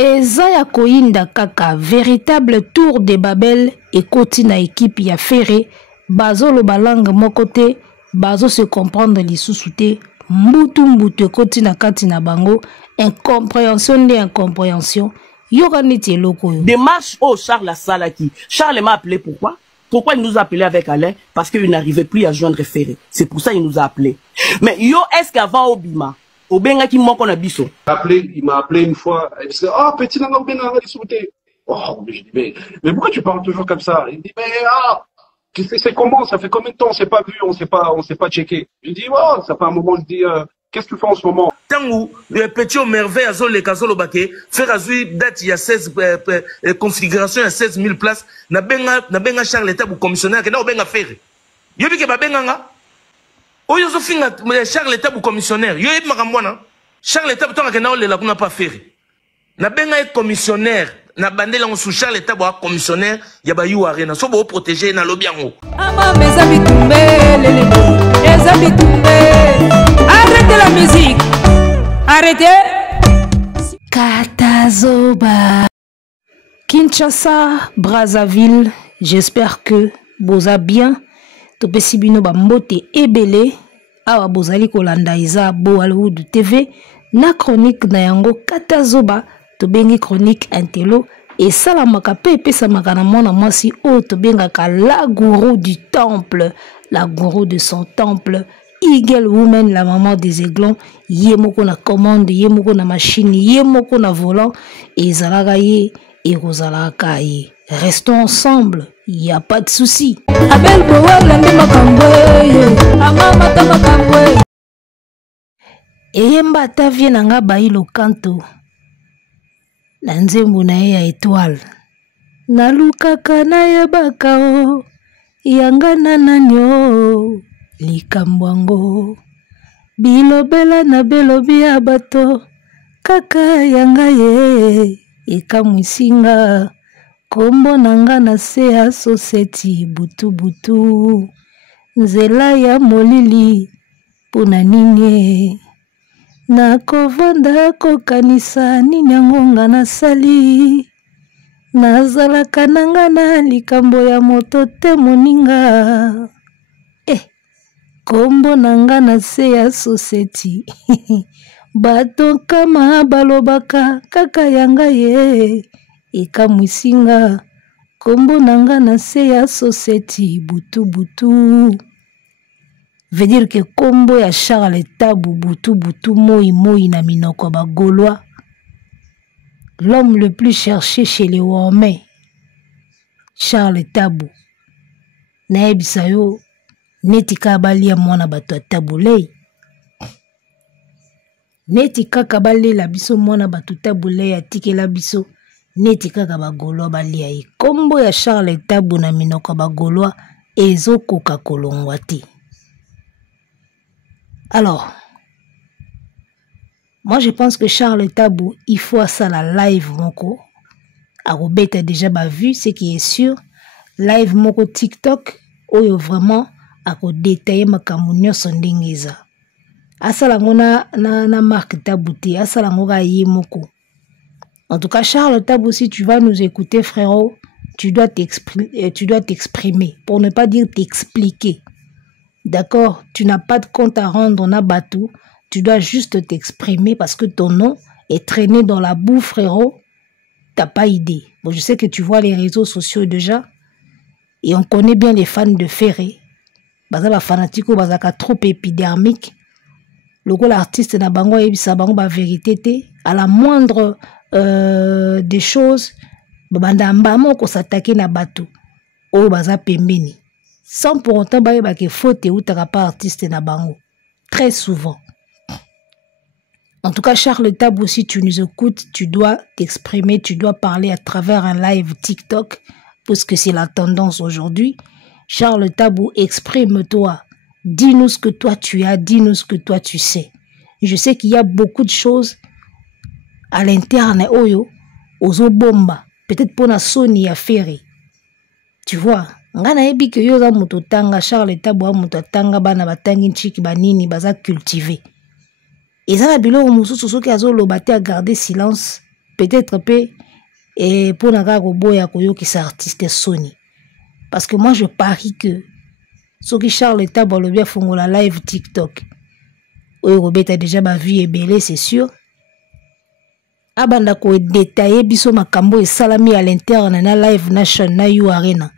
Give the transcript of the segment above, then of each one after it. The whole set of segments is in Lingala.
eza ya koyinda kaka véritable tour de Babel ekoti na équipe ya Ferré bazolo balangue moko te bazo se comprendre lisusu te mbutu ekoti na kati na bango incompréhension de incompréhension yoka neti eloko yo démarche au Charles Salaki. Charles m'a appelé pourquoi il nous a appelé avec Alain? Parce qu'il n'arrivait plus à joindre Ferré. C'est pour ça qu'il nous a appelé. Mais yo, est-ce qu'avant Obima, Obenga qui manque on a biso? Il m'a appelé une fois. Il disait, ah, petit nana Obenga, on va les sauter. Oh, je dis, mais pourquoi tu parles toujours comme ça? Il dit, mais c'est comment? Ça fait combien de temps on s'est pas vu, on s'est pas checké? Je dis, oh, ça fait un moment, je dis, qu'est-ce que tu fais en ce moment? Tango, le petit au merveille à Zol, les Kazolo Baké, faire azui date il y a 16 configurations, il y a 16 000 places. Na benga Charles Tabou commissionnaire, que na benga faire. Yo bi ke ba benga nga. O yo zo finga Charles Tabou commissionnaire. Yo e makamwana. Charles Tabou tonga ke na ole la kuna pas faire. Na benga commissionnaire. Na bandela on sous Charles Tabou commissionnaire, ya ba yu arena. So bo protéger na lobby yango. Ama meza bitumbe lele. Meza bitumbe. Arrêtez la musique. Arrêtez. Katazoba. Kinshasa, Brazzaville, j'espère que boza bien. Topesi bino ba mbote ebele. Awa bozali kolanda iza Bo Hollywood TV. Na chronique na yango Katazoba. Tobengi chronique intelo. Et salamaka pe epesamaka na mwana mwasi o tobengaka la gourou du temple. La gourou de son temple. Eagle Woman, la maman des aiglons, yemoko na commande, yemoko na machine, yemoko na volant, et zalaga ye, et rozalaka ye. Restons ensemble, il n'y a pas de souci. Abel Boalande Makambwe, Amamata Makambwe. Eyemba ta vie nanga bailo kanto. Nanzembo na ye ya étoile. Nalukaka na yebaka o, yangana nanyo. Likambwango bilobela na belobi ya bato kaka yanga ye ekamwisinga kombo nanga na se ya soseti butu nzela ya molili pona nini na kovanda kokanisa nini yango nga nasali nazalaka nanga na likambo ya moto te moninga kombo nanga na se ya soseti bato kama balobaka kaka yanga ye ekamwisinga kombo nanga na se ya soseti butu veut dire que kombo ya Charles Tabou butu moi na minoko ba Gaulois, l'homme le plus cherché chez les Wamais, Charles Tabou na ebisa yo neti kabalia mwana bato tabulei neti kaka balela biso mwana bato tabulei atikela biso neti kaka ba Gaulois balia ye kombo ya Charles Tabou na minoko ba Gaulois ezokoka kolongwa te. Alors moi je pense que Charles Tabou il faut ça la live moko a Robert a déjà vu ce qui est sûr live moko TikTok oyo vraiment ako détailler makambo nyonso ndenge eza asalango na Marc Tabou te asalango ka ye moko. En tout cas Charles Tabou, si tu vas nous écouter frérot, tu dois t'exprimer pour ne pas dire t'expliquer. D'accord, tu n'as pas de compte à rendre na batou, tu dois juste t'exprimer parce que ton nom est traîné dans la boue frérot. T'as pas idée. Bon, je sais que tu vois les réseaux sociaux déjà et on connaît bien les fans de Ferré. Baza fanatico bazaka trop épidermique. Le gros l'artiste na bango ebisa bango ba vérité te à la moindre des choses banda mbamo ko s'attaquer na bato o baza pembeni sans pour autant ba ke faute ou ta pas artiste na bango très souvent. En tout cas Charles Tabou, si tu nous écoutes, tu dois t'exprimer, tu dois parler à travers un live TikTok parce que c'est la tendance aujourd'hui. Charles Tabou, exprime-toi. Dis-nous ce que toi tu as, dis-nous ce que toi tu sais. Je sais qu'il y a beaucoup de choses à l'interne, oyo, ozo bomba. Peut-être pour la Sony à Ferré. Tu vois, ngana ebi que yo za muto tanga Charles Tabou a muto tanga bana batangi nchiki banini baza cultivé. Et ça la bilo mususu soki azo lobate à garder silence, peut-être et pour naka boya koyo qui artiste Sony. Parce que moi je parie que ce qui Charles Tabu le bien font la live TikTok. Robert a déjà ma vie est belle, c'est sûr. Abanda ko détailler biso makambo et salami à l'interne na live nation na you arena.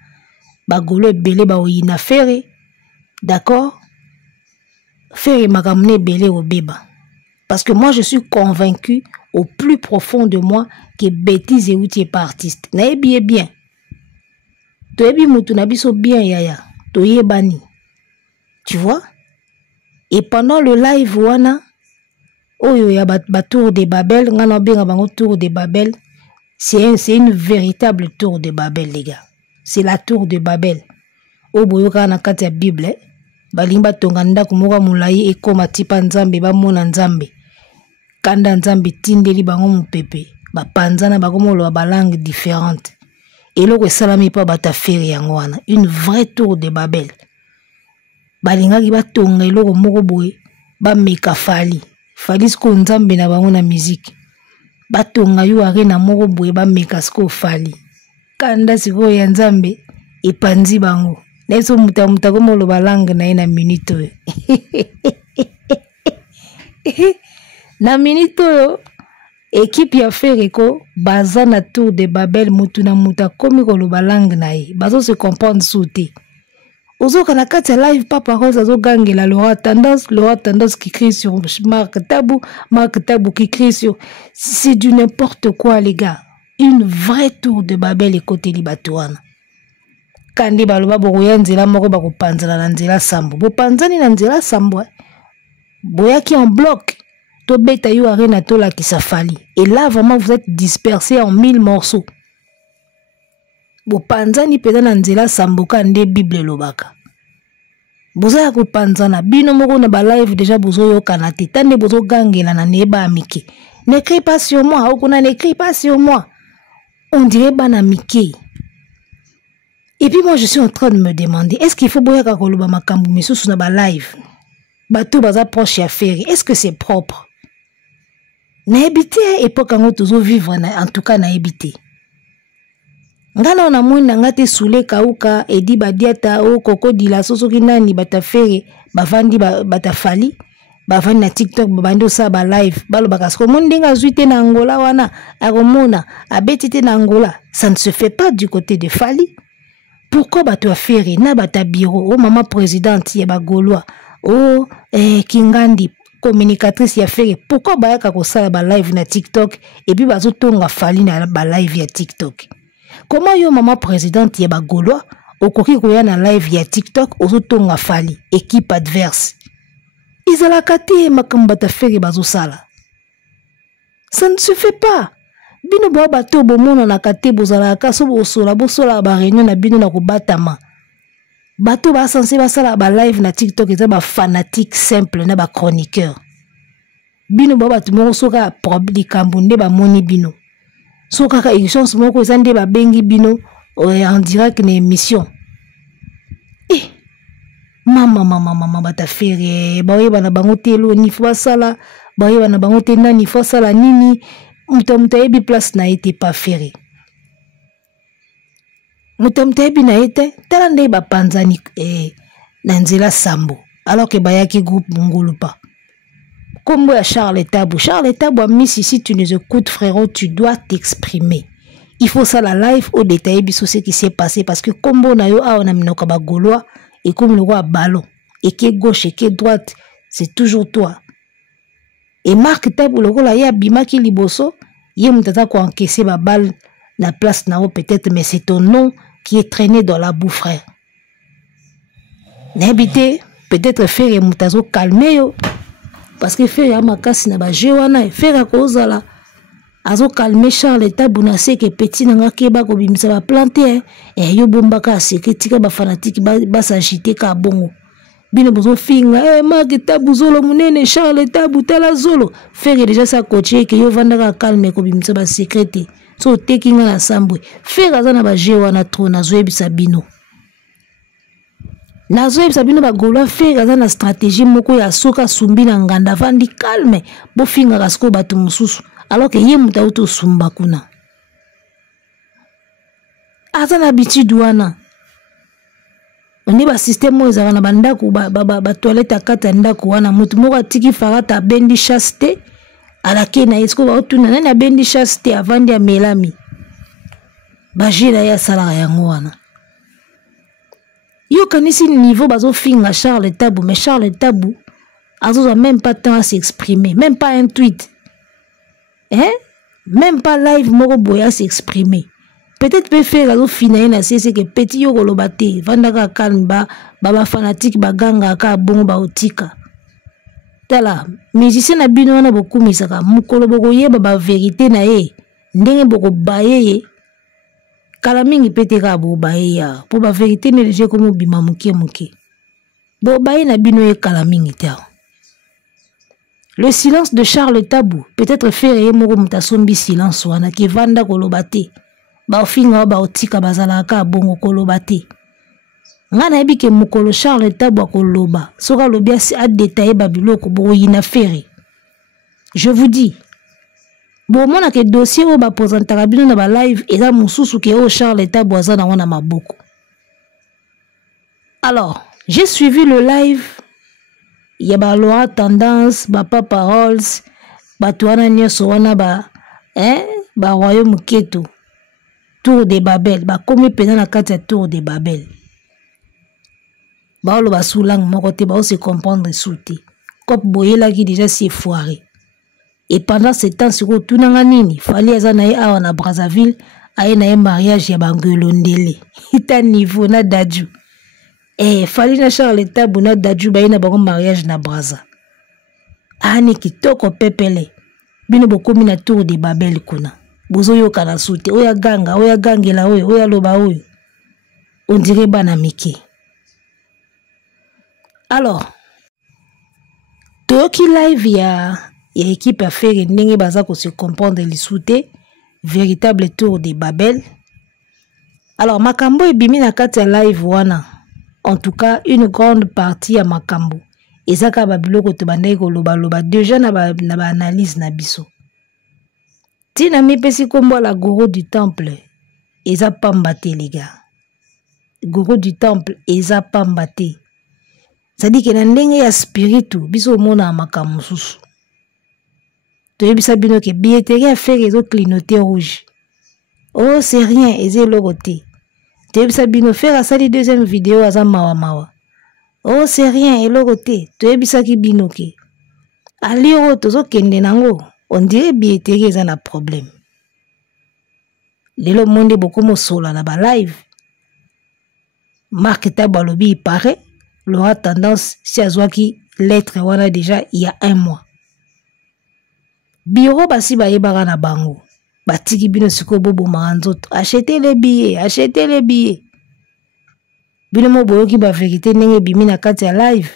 Bagolo e belé ba oyina faire. D'accord? Faire makamne belé au beba. Parce que moi je suis convaincu au plus profond de moi que bêtise et outil pas artiste. Na ebi bien. To ebi mutu na biso bien yaya. To yebani. Tu vois? Et pendant le live wana oyo ya ba tour de Babel, ngana benga bango tour de Babel, c'est une véritable tour de Babel les gars. C'est la tour de Babel. O boyoka na kati ya Bible, balimba tonga ndako moko mulayi ekoma tipa nzambe ba mona nzambe. Kanda nzambe tindeli bango mupepe, ba panzana bakomolo ba langue différente. Et loko salami pa bataferi yango wana, une vraie tour de Babel. Balingaki batonga eloko moko boye ba meka fali sko nzambe na bango na musique batonga yo arena moko boye ba meka sko fali kanda siko ya nzambe epanzi bango neso muta komolo balangue na ina minute na minute équipe ya Fereko baza na tour de Babel mutu na muta komi ko lo balangue na ye bazo se comprendre sauter. Ozo kanakati live papa Rose azo gangela le roi tendance qui crie sur Marc Tabu qui crie sur c'est du n'importe quoi les gars. Une vraie tour de Babel et côté libatuana. Kandi baloba boya nzela moko bako panzala na nzela sambo. Bo panzani na nzela sambo. Boya qui en bloc. To beta yo arena to la qui safali. Et là vraiment vous êtes dispersés en 1000 morceaux. Bo panzani peda na nzela samboka nde Bible lobaka. Boza ya kopanzana bino moko na ba live déjà bozo yokana te tande bozo gangela na neba amike. N'écris pas sur moi, okuna n'écris pas sur moi. On dirait bana mike. Et puis moi je suis en train de me demander est-ce qu'il faut boya ka koloba makambu misusu na ba live. Bato baza proche ya feri, est-ce que c'est propre? Na ebité époque ngo tozo vivre en tout cas na ebité. Ngana na mwina ngate sule kauka edi badiata o koko dila soso kinani batafere bavandi batafali bavandi na TikTok babando sa ba live balo bakasko mondinga zuite na Angola wana akomona abetite na Angola ça ne se fait pas du côté de Fali. Pourquoi bato afere na bata bureau o mama présidente ya bagolwa o Kingandi communicatrice ya fere pourquoi bayaka ko sala ba live na TikTok et puis bazo tonga Fali na ba live ya TikTok? Comment yo maman présidente yeba Gaulois okoki koya na live ya TikTok ozotonga Fali équipe adverse izala kati makamba ta fere bazo sala ça ne se fait pas bino bo bato bo mona na kati bozala ka so bosola ba réunion na bino na kobatama bato ba censé ba sala ba live na TikTok eza ba fanatique simple na ba chroniqueur bino bo bato mo soka problème kambunde ba moni bino. So kaka émission moko ezande ba bengi bino en direct na émission. Mama bata fere ba yeba na bango telo ni fo sala ba yeba na bango tena ni fo sala nini muta ebi place na été pas fere. Muta ebi na été tala nde ba panzani na nzela sambo alors que bayaki groupe Mungulupa. Comme Charles Tabu a mis si tu nous écoutes frérot, tu dois t'exprimer. Il faut ça la live au détail biso ce qui s'est passé parce que comme on a yo a on a minoka ba Gaulois et comme le roi ballon et qui est gauche et qui est droite, c'est toujours toi. Et Marc Tabu le roi là ya bima ki liboso, yé mutata ko encaisser ba balle la place na peut-être mais c'est ton nom qui est traîné dans la boue frère. N'habité peut-être faire mutazo calmer yo. Parce que faire amakasi na ba jewana faire kozala azo calmer Charles Tabu na seke petit na ngakeba ko bimisa ba planter et yo bombaka seke tika ba fanatique ba s'agiter ka bongo bino bozo finga Marc Tabu zolo munene Charles Tabu tala zolo faire déjà ça coacher que yo vandaka calmer ko bimisa ba secrétaire so tekinga na sambwe faire azana ba jewana trop na zo ebisa bino. Nazo sabino ba Gaulois fait gaza na stratégie moko ya soka sumbi na nganda vandi calme bo finga kasko bato mususu alors que ye muta auto sumba kuna aza na habitude wana oni ba système oyo ezaka na bandako ba toilette akata ndako wana mutu moko atiki farata abendi chasse te alake na esko baotuna nani abendi chasse te avandi amelami bajela ya asalaka yango wana yo kanisi niveau bazofinga Charles Tabu, mais Charles Tabu a même pas temps à s'exprimer, même pas un tweet, hein? Même pas live moko boya s'exprimer. Peut-être peut faire la finale c'est que petit yo kolobate vandaka kalmba baba fanatique baganga ka bongo ba otika. Tala musicien na bino na boku misaka mukolo boko yeba ba vérité na ye ndenge boko baye kala mingi pete ka bo baye ya pour ba vérité ne leje comme bima muke muke bo baye na bino ye kala mingi ta. Le silence de Charles Tabu peut-être faire moko mutasombi silence wana ki vanda kolobate ba ofinga ba otika bazala ka bongo kolobate ngana ebike mukolo Charles Tabu koloba soka lobia si a détaillé babiloko bo yina fere. Je vous dis bon mona ke dossier o ba présentera bino na ba live et là mususu ke o Charles Tabu azana wana maboko. Alors j'ai suivi le live. Il y a ba Laura Tendance, ba Papa Rolls, ba tuana nyoso wana ba ba royaume keto. Tour de Babel, ba komi pena na kati ya Tour de Babel. Ba lo ba soulang moko te ba se comprendre souti. Kop boyela ki déjà c'est foiré. Et pendant ce temps siko tunanga nini, fali azana ye awa na Brazzaville, aye na ye mariage ya bangolondele. Ita niveau na daju. Fali na Charles Tabu na daju baye na bango mariage na Brazza. Ani kitoko pepele. Bino bokomi na Tour de Babel kuna. Bozo yoka na soute. Oya ganga, oya gangela oyo, oya loba oyo. On dirait bana mike. Alors, toyoki live ya équipe affaire ndenge baza ko se comprendre li soute. Véritable Tour de Babel. Alors, makambo ebimi na kati ya live wana. En tout cas, une grande partie à makambo. Et ça, quand babiloko te bandai ko loba déjà na ba analyse na biso. Tina mi pesi kombo la gourou du temple. Et ça pambate les gars. Gourou du temple et ça pambate. Ça dit que na ndenge ya spiritu biso mona makambo susu. To yebisa bino ke billetterie à faire les autres clignoter rouge. Oh, c'est rien, et logoté. Tebisa bino faire à sali deuxième vidéo aza mawa mawa. Oh c'est rien elogote. Tebisa ki bino ke. Aliro tozo kende nango. On dirait billetterie eza na problème. Lelo monde beaucoup mo sola na ba live. Mark Tabu alobi il paraît. Laura Tendance si azwaki lettre wana déjà il y a 1 mois. Biro basi ba yebaka na bango. Batiki bino siko bobo maranzoto. Achetez les billets. Bino mo boyoki ba vérité nenge bimi na kati ya live.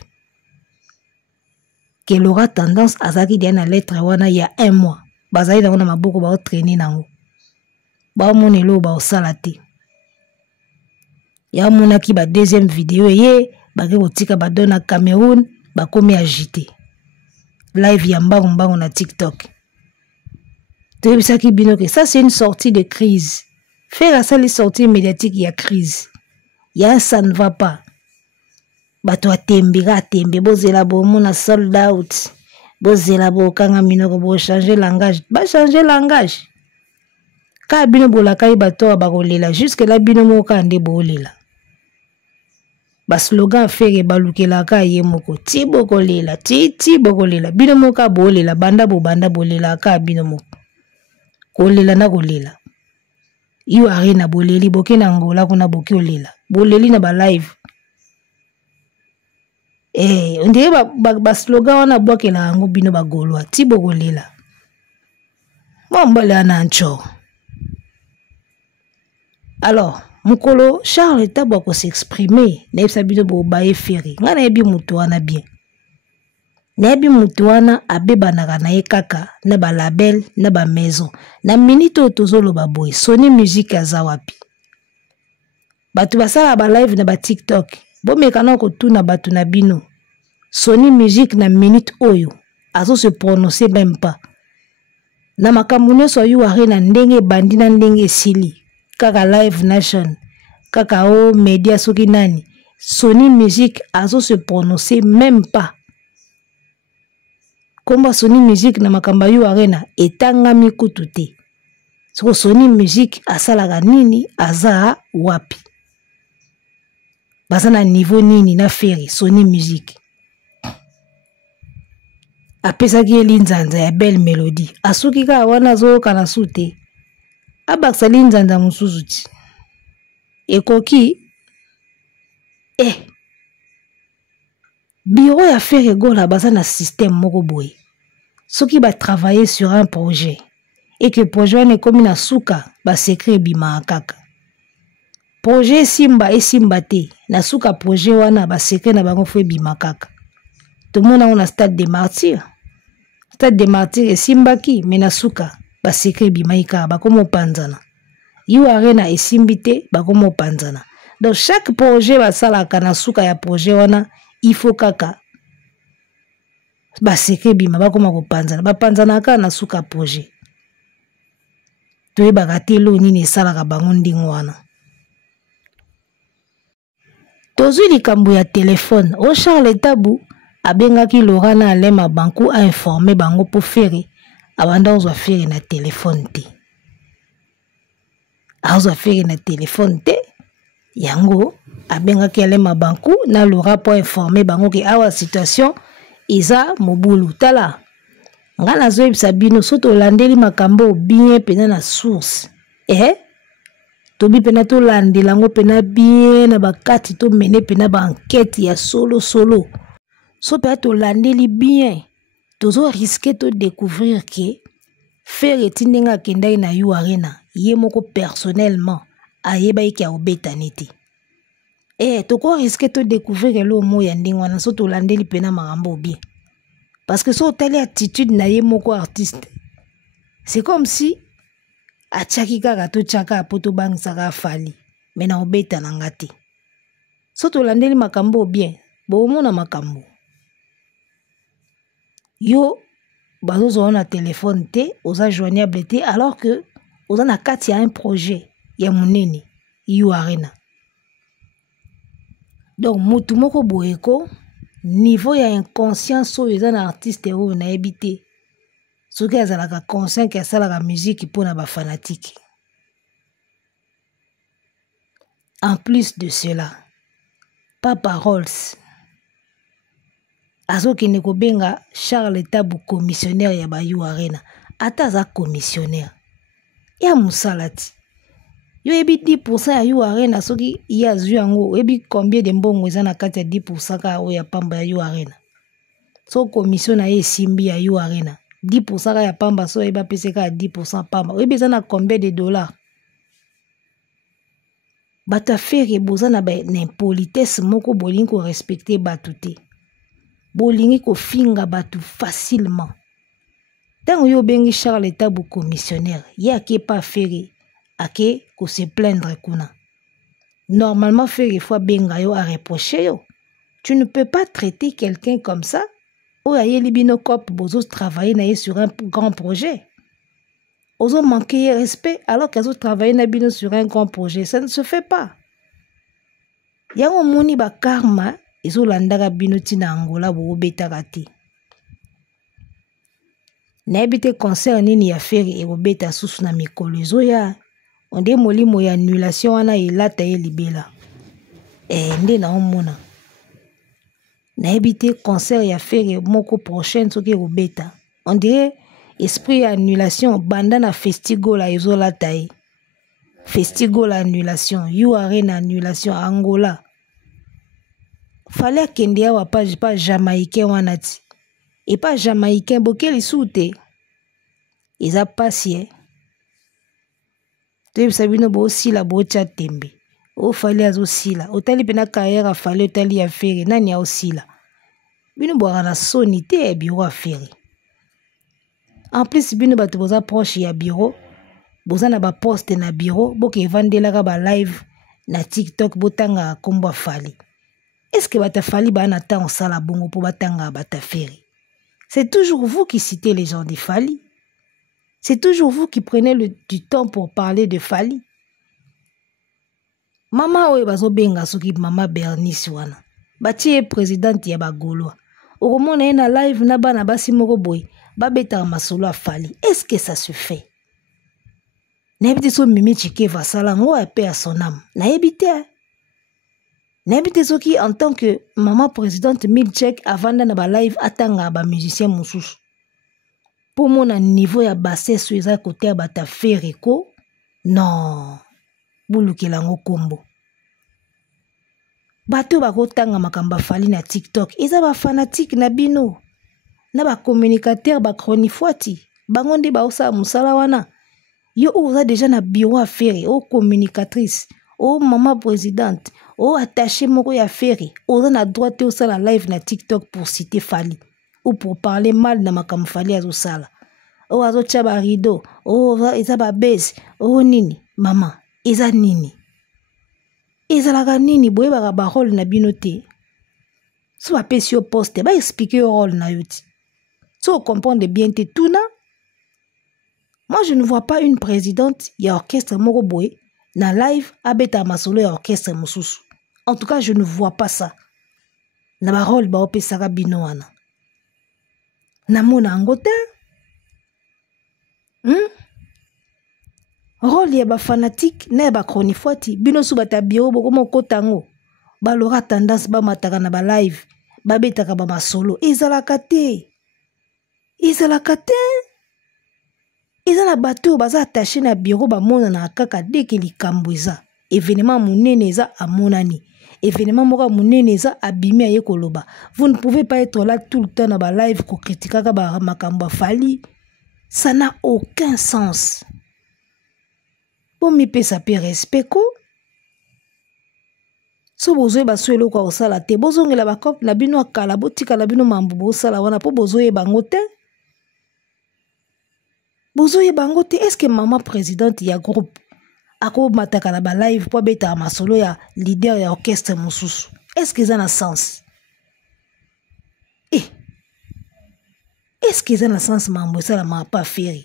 Que Laura Tendance azaki dia na lettre wana il y a 1 mois. Bazali na maboko ba traîner nango. Ba monelo ba osala te. Ya monaki ba deuxième vidéo ye ba ke kotika ba dona Cameroun ba komi agité. Live ya mbango na TikTok. Ça c'est une sortie de crise. Faire ça les sorties médiatiques, il y a crise. Il y a ça ne va pas. Bato tembe, bozela bo mona sold out. Bozela bo kanga minoko bo changer langage. Ba changer langage. Ka bino bola kai bato ba kolela jusque là bino mo ka nde bolela. Ba slogan faire balukela ka yemoko. Ti bokolela, ti bokolela. Bino mo ka bolela banda bolela ka bino mo. Kolela na kolela. Iyo arena boleli boke na ngola kuna boke olela. Boleli na ba live. On dirait ba slogan wana bwakela ngo bino ba golwa. Ti bokolela. Mwambala na ncho. Alors, mukolo Charles Tabu ko s'exprimer. Nebisa bino bo baye feri. Ngana ebi mutu wana bien. Nebi mutuana abeba na ye kaka na ba label na ba maison na minute tozolo ba boy Sony Music azawapi batu basala ba live na ba TikTok bomeka na ko tuna batu na bino Sony Music na minute oyo azo se prononcer même pas na makambo nyonso ya Yu Arena ndenge bandi na ndenge sili kaka Live Nation kaka o media soki nani Sony Music azo se prononcer même pas komba Sony Music na makambo ya Yu Arena etangami kutu te soko Sony Music asalaka nini aza wapi baza na niveau nini na feri Sony Music apesaki elinzanza ya Belle Melody asuki ka wana azoyoka na su te abakisa linzanza mosusu ti ekoki bureau ya Fere Gola baza na système moko boye soki ba travailler sur un projet et que projet wana ekomi na suka ba secret ebima kaka projet esimba te na suka projet wana ba secret na bango fo ebima kaka tomona on a stade de martyr esimbaki mais na suka ba secret ebima kaka bakomo panzana Yu Arena esimbi te bakomo panzana donc chaque projet basalaka na suka ya projet wana il faut kaka ba secret bima bakoma kopanzana bapanzana kaka na suka projet toyebaka te lo nini esalaka bango ndenge wana tozwi likambo ya telefone o Charles Tabu abengaki Laurent na Alain Mabankou a informé bango po Fere abanda ozwa Fere na telefone te azwa Fere na telefone te yango abengaki Alain Mabankou na Laurent po informé bango ke awa situation eza mobulu tala nga nazoyebisa bino so tolandeli makambo bien pena na source tobi pena tolandela yango pena bien na bakati tomene pena baenquête ya solo so pena tolandeli bien tozo risque to découvrir ke Fere ti ndenge akendaki na Yu Arena ye moko personnellement ayebaki ke aobetani te toko risque to découvrir elo mo ya ndenge wana so tolandeli pena makambo bien parce que so tali attitude na ye moko artiste c'est comme si atiaki kaka to tiaka po to bangisaka afali mais na obeta na nga te so tolandeli makambo bien bomona makambo yo bazozwa na telefone te oza joignable te alors que oza na kati ya un projet ya monene Yu Arena donc mutu moko boyeko niveau ya inconscience oyo eza na artiste oyo nayebi te soki azalaka conscient ke asalaka musique mpona bafanatike en plus de cela Papa Rolls azokende kobenga Charles Tabu commissionnaire ya ba Yu Arena ata aza commissionnaire ya mosala ti yo ebi 10% ya Yu Arena soki ye azwi yango ebi combien de mbongo eza na kati ya 10% ka oyo ya pamba ya Yu Arena so commission na ye esimbi ya Yu Arena 10% ka ya pamba so eba pese ka 10% pamba oyebi eza na combien de dollars bato afere boza na impolitesse moko bolingi korespecte bato te bolingi kofinga bato facilement ntango yo obengi Charles Tabu commissionnaire ye ake pa afere ake ko se plaindre kuna normalement Fere fois benga yo a reprocher yo tu ne peux pas traiter quelqu'un comme ça ou ayeli bino cop bozo travailler na ye sur un grand projet ozo manquer respect alors qu'azo travailler na bino sur un grand projet ça ne se fait pas yango moni ba karma ezo landaka bino tina Angola bo betaka te na ebite concert nini ya Fere ebeta susu na mikolo ezoya onde molimo ya annulation wana elata ye libela nde na omona na ebite concert ya Fere moko prochaine soki ebeta on dirait esprit ya annulation banda na festigola ezolata ye festigola annulation Yu Arena annulation Angola fallait akende awa pa jamaïcain wana ti et pas jamaïcain bokeli soute eza pasi toyebisa bino boosila bootya tembe ofali azosila otali pena carrière afali otali ya Fere nani aosila bino bwaka na soni te ya bureau ya Fere en plus bino bato boza proche ya bureau boza na baposte na bureau boke evandelaka ba live na TikTok botanga kombo afali est-ce que bata fali ba na temps sala bongo po batanga bata Fere c'est toujours vous qui citez les gens de Fali C'est toujours vous qui prenez du temps pour parler de Fally. Maman oye bazobenga soki Mama Bernice wana. Batie présidente ya bagolwa. Okomona ye na live na bana basi moko boye. Babeta masolo a Fally. Est-ce que ça se fait? Nayebi so Mimi Chikeva sala ngo a paix à son âme. Nayebi te. Nayebi soki en tant que maman présidente Milchek avanda na ba live atanga ba musicien mususu. Pour mon niveau ya basse sur eza côté bata fereko. Non. Bulukela ngo kombo. Bato bakotanga makamba Fally na TikTok. Eza ba fanatique na bino. Na ba communicateur ba chronifuati. Bango nde ba osa musala wana. Yo oza déjà na bureau à faire, o communicatrice, o maman présidente, o attaché moko ya faire, oza na droit au sala live na TikTok pour citer Fally ou pour parler mal na makam Fally azo sala. O azo tchaba rideau, o eza ba base, o nini, maman, eza nini. Eza la nini boye ba rôle na binote. So ba pesi yo poste, ba expliquer yo rôle na yoti. So comprendre bien te tuna. Moi, je ne vois pas une présidente, il y a orchestre Moroboé, na live, abeta masolo ya orchestre Moussousou. En tout cas, je ne vois pas ça. Na barol ba ope saka bino wana. Na mona angote? Rôle ya ba fanatique, na ba chronifuati, bino sou bata bio boko moko tango. Ba lora tendance ba mataka na ba live, ba betaka ba masolo. Ezalaka te. Ezalaka te. Eza na bateau baza attaché na bureau ba mona na kaka deke likambo eza. Événement munene eza amonani. Événement moko munene eza abimi aye koloba. Vous ne pouvez pas être là tout le temps na ba live ko critiquer ba makambo Fally. Ça n'a aucun sens. Bon mi pesa pe respect ko. So bozoe ba swelo ko osala te bozongela ba kop na bino akala botika na bino mambu bosala wana po bozoe bango te. Bozoye bangote, est-ce que maman présidente ya groupe ako mataka na ba live po beta masolo ya leader ya orchestre mususu? Est-ce que ça na sens? Est-ce que ça na sens mambo ça la ma pas faire?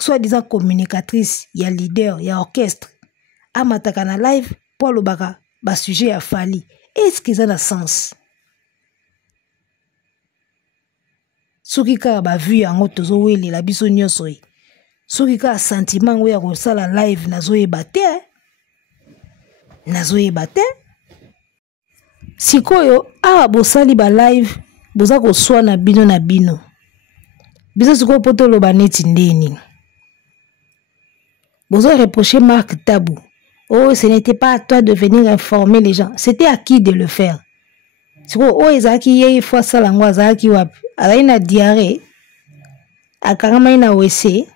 Soit disant communicatrice ya leader ya orchestre a mataka na live po lo baka ba sujet ya Fally. Est-ce que ça na sens? Soki ka ba vu yango tozo wele la biso nyonso yi. Soki ka sentiment ngo ya ko sala live nazo yeba te. Nazo yeba te. Sikoyo awa bosali ba live boza ko swana bino na bino. Biso sikoyo poto lo baneti ndeni. Bozo reprocher Marc Tabou. Oh, ce n'était pas à toi de venir informer les gens. C'était à qui de le faire? Sikoyo o ezaki ye fois sala ngo azaki wapi? Alors il a diarrhée, à Karamana WC,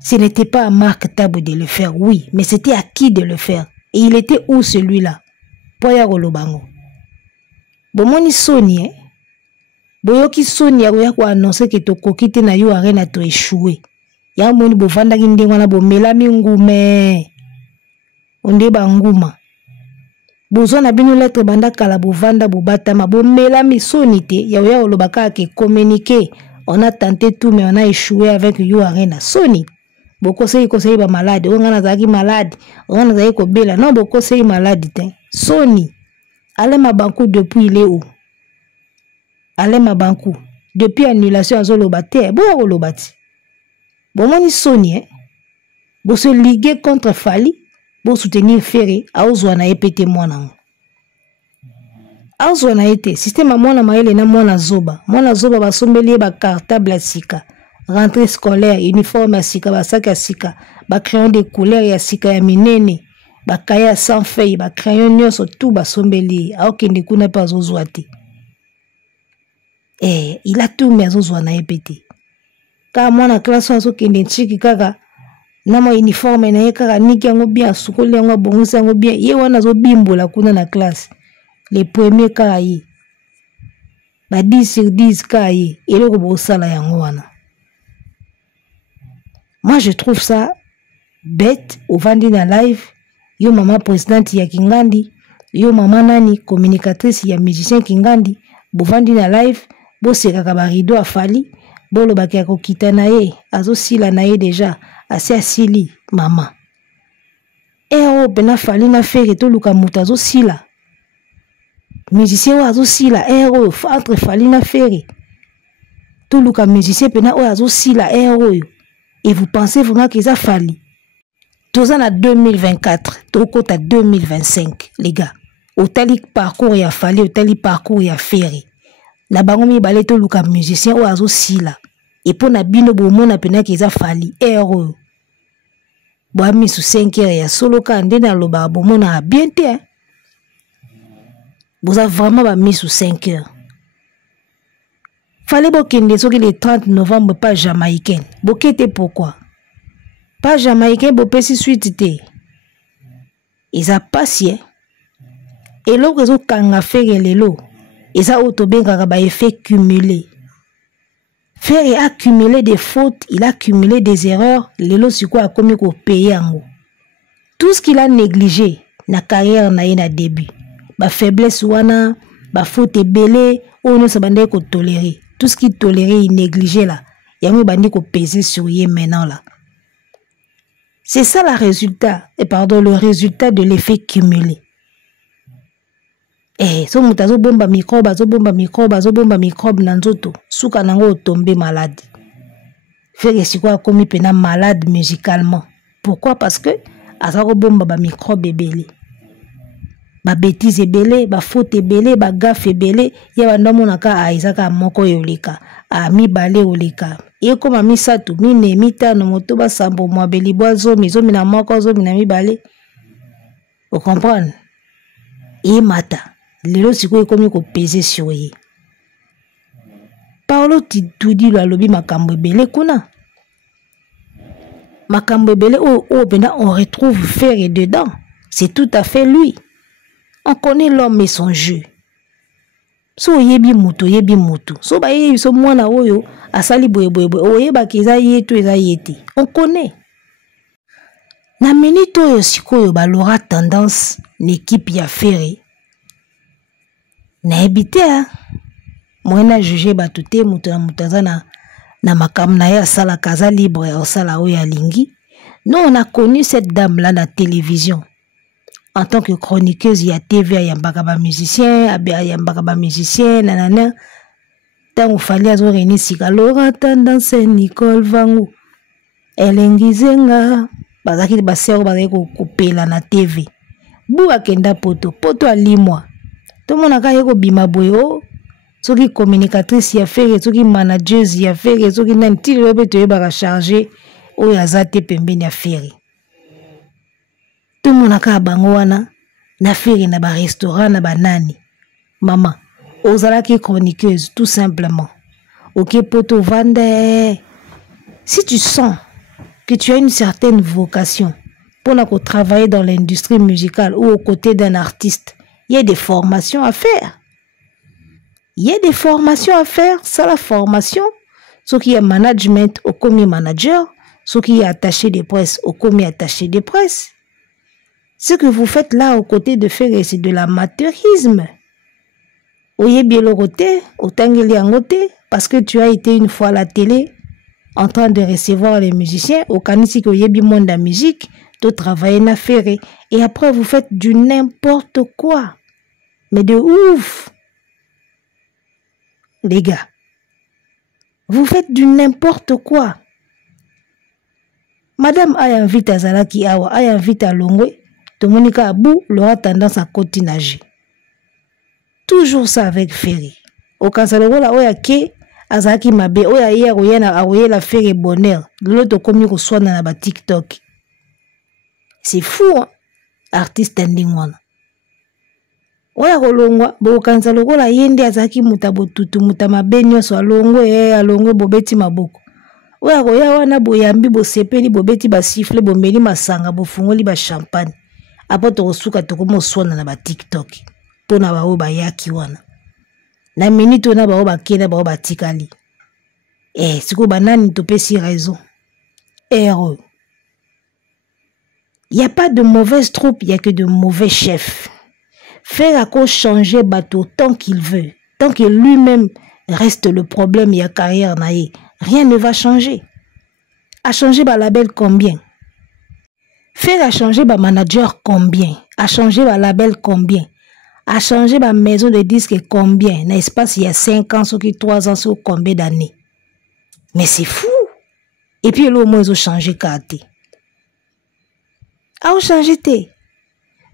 ce n'était pas à Marc Tabou de le faire, oui, mais c'était à qui de le faire? Et il était où celui-là? Poya Rolobango. Bomoni Sony, Boyoki Sony a annoncé que to kokite na yo arena to échoué. Ya moni bovanda kinde wana bomela mingume. Onde banguma. Bozo na bino lettre banda kala bovanda bobatama bomela misoni te ya olobaka ke communiquer. On a tenté tout mais on a échoué avec You Arena. Sony bokosei ba malade, on a zaki malade, on a zaki ko bela non bokosei malade te. Sony ale mabanku depuis il est où? Ale mabanku depuis annulation azoloba te bo olobati. Bomoni Sony bo se liguer contre Fally. Pour soutenir Ferré, aozwana epete mwana. Aozwana ete système mwana maele na mwana zoba basombeli ba cartable sika, rentrée scolaire, uniforme ya sika, ba sac ya sika, ba crayon de couleur ya sika ya minene, ba kaya sans feuille, ba crayon nyonso tout basombeli, aokende kuna pa azozwa te. Il a tout mais azozwana epete. Ka mwana classe azokende nchiki kaka Namo uniforme na ye kaka niki yango bien sukoli yango bongisi yango bien ye wana zo bimbola kuna na classe les premiers kaka ye ba 10 sur 10 kaka ye eloko bosala yango wana. Moi je trouve ça bête au vandi na live yo maman présidente ya Kingandi yo maman nani communicatrice ya musicien Kingandi bovandi na live boseka ka ba rideau a Fally bolo baki akokita na ye azosila na ye deja asi asili mama oyo pena fali na fere toluka moto azosila musicien oyo azosila oyo entre fali na fere toluka musicien pena oyo azosila oyo et vous pensez vraiment que ça fali toza na 2024 tokota 2025 les gars otali parcours ya fali otali parcours ya fere na bango mibale toluka musicien oyo azosila et mpo na bino bomona pena ke eza fali oyo boami su 5 heures ya soloka nde nalobaka bomona bien te boza vraiment bami su 5 heures fallait bokende soki le 30 novembre pas jamaïcain bokete pourquoi pas jamaïcain bopesi suite te eza pasi eloko ezokanga fere lelo eza oyo tobengaka baeffet cumulé. Faire accumuler des fautes, il a accumulé des erreurs, lelo siko a commis ko payer ango. Tout ce qu'il a négligé na carrière na na début, ba faiblesse wana, ba faute belé, on ne se bande ko tolérer. Tout ce qu'il tolérait, il négligeait là. Yango bandi ko peser sur yé maintenant là. C'est ça le résultat de l'effet cumulé. So mutazo bomba microbe na nzoto suka nango tomber malade. Fait siko komi pena malade musicalement. Pourquoi? Parce que azako bomba ba microbe belé. Ba bêtise belé, ba faute belé, ba gaffe belé, ya bandomo naka aizaka moko yoleka, a mi balé oleka. Et comme mi satu, mi ne mitano moto ba sambo mwa beli boazo mizo mina moko zo mina mi balé. Vous comprenez? Et mata lelo siko ekomi ko peser sur ye. Paulo Tudi lo alobi makambo ebele kuna. Makambo ebele on retrouve Ferré dedans. C'est tout à fait lui. On connaît l'homme et son jeu. So yebi mutu. So ba ye so mwana oyo asali boye oyeba kiza yetu eza yete. On connaît. Na minute oyo sikoyo balora tendance l'équipe ya Ferré. Na ebite moyena juger batute mutu na mutaza na makam na ya sala kaza libre ya sala oya lingi. Nous on a connu cette dame là la télévision en tant que chroniqueuse ya TV ya mbakaba musicien nanana tant il fallait azo reni sika Laura tendance Nicole Vangu elengizenga bazaki basero bazaki kopela na TV buka kenda poto alimwa. Tout le monde a bima boyo, soki communicatrice ya faire, soki manageuse ya faire, soki nanti le beto yeba charger o ya zate pembeni ya faire. Tout le monde a bango wana na faire na ba restaurant na banani. Maman, ozalaki chroniqueuse tout simplement. OK poto vande. Si tu sens que tu as une certaine vocation pour travailler dans l'industrie musicale ou aux côtés d'un artiste, il y a des formations à faire. Ça, la formation, ce qui est management au commis manager, ce qui est attaché de presse au commis attaché de presse. Ce que vous faites là aux côtés de Ferré, c'est de l'amateurisme. Oye bien le côté, parce que tu as été une fois à la télé en train de recevoir les musiciens, au canisi que oye bien monde de la musique, de travailler na Ferré. Et après, vous faites du n'importe quoi. Mais de ouf. Les gars. Vous faites du n'importe quoi. Madame a invité à Zalaki Awa, a invité à Longwe, Tomonika Abou, l'aura tendance à continuer. Toujours ça avec Ferré. Au Kansalogo, la oya ke, Azaki Mabe, oya hier, oya la Ferré bonheur. L'autre comme nous soit dans la TikTok. C'est fou, hein? Artiste ending one. Oya kolongwa, bo Kansalogo la yende azaki mutabotutu, mutamabenyo so alongwe bobeti maboko. Oya koya wana boyambi bo sepeli bobeti ba siffle bomeli masanga bo fungoli ba champagne. Apo to kosuka to komo swana na ba TikTok. Pona ba oba yaki wana. Na minute na ba oba kena ba oba tikali. Siko banani to pesi raison. Heureux. Il n'y a pas de mauvaise troupe, il n'y a que de mauvais chefs. Faire à cause changer bateau tant qu'il veut. Tant que lui-même reste le problème, il y a carrière naïe. rien ne va changer. A changer ba label combien? Faire a changer ba manager combien? A changer ba label combien? A changer ba maison de disques combien? N'est-ce pas s'il y a 5 ans, ceux qui 3 ans, ceux combien d'années? Mais c'est fou. Et puis là au moins ils ont changé carte. A changé té.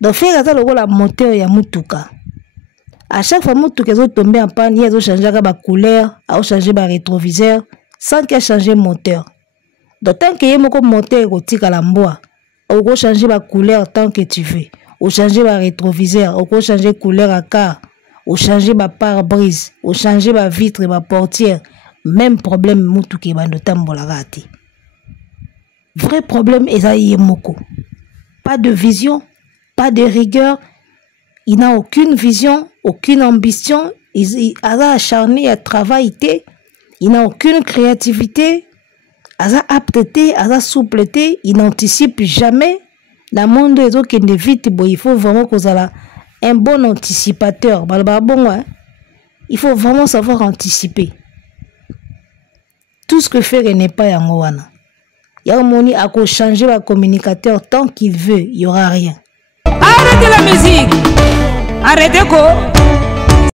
Donc faire ça le la moteur ya mutuka. À chaque fois mutuka ils ont tombé en panne, ils ont changé la couleur, a changé ba rétroviseur sans qu'il changer moteur. Donc tant que yemo ko moteur ko tika la mboa, on changer la couleur tant que tu veux. On changer le rétroviseur, on changer la couleur à car, on changer le pare-brise, on changer la vitre et la portière. Même problème, moutou qui est tambola raté. Vrai problème, est moko. Pas de vision, pas de rigueur. Il n'a aucune vision, aucune ambition. Il a acharné à travailler. Il n'a aucune créativité. Il a aptitude, il a soupleté. Il n'anticipe jamais. Dans le monde, il faut vraiment que vous ayez un bon anticipateur. Il faut vraiment savoir anticiper. Tout ce que faire n'est pas yangoana. Yamoni a qu'à changer le communicateur tant qu'il veut, il n'y aura rien. Arrêtez la musique. Arrêtez quoi?